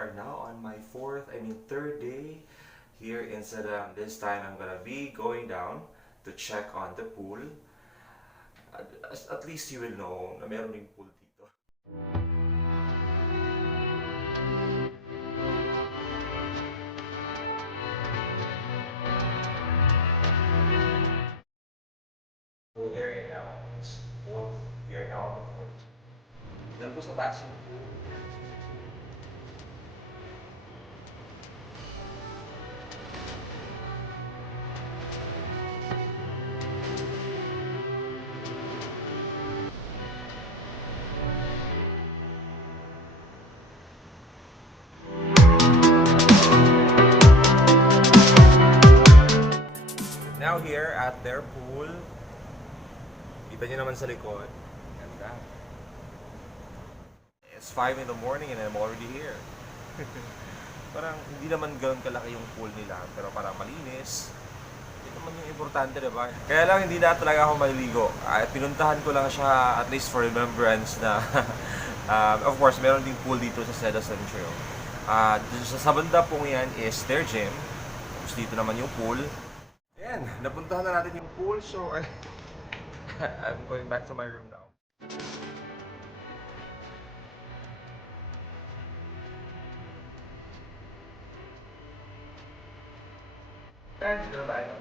are now on my third day here in Sadam. This time I'm gonna be going down to check on the pool. At least you will know na meron ding pool dito. Pool area now. It's pool area now. Diyan po sa taas yung pool. Now here at their pool. Kita nyo naman sa likod. Ganda. It's 5 in the morning and I'm already here. Parang hindi naman ganoon kalaki yung pool nila, pero parang malinis. Ito naman yung importante, diba? Kaya lang hindi na talaga ako maliligo. Pinuntahan ko lang siya at least for remembrance na of course, meron ding pool dito sa Seda Central. Sa banda pong yan is their gym. Tapos dito naman yung pool. Ayan, napuntahan na natin yung pool, so I'm going back to my room now. Dito na tayo.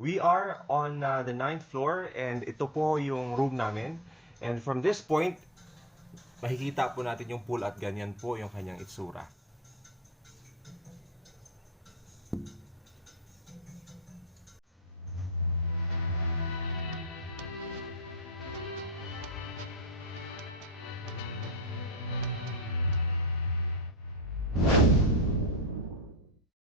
We are on the 9th floor and ito po yung room namin. And from this point, makikita po natin yung pool at ganyan po yung kanyang itsura.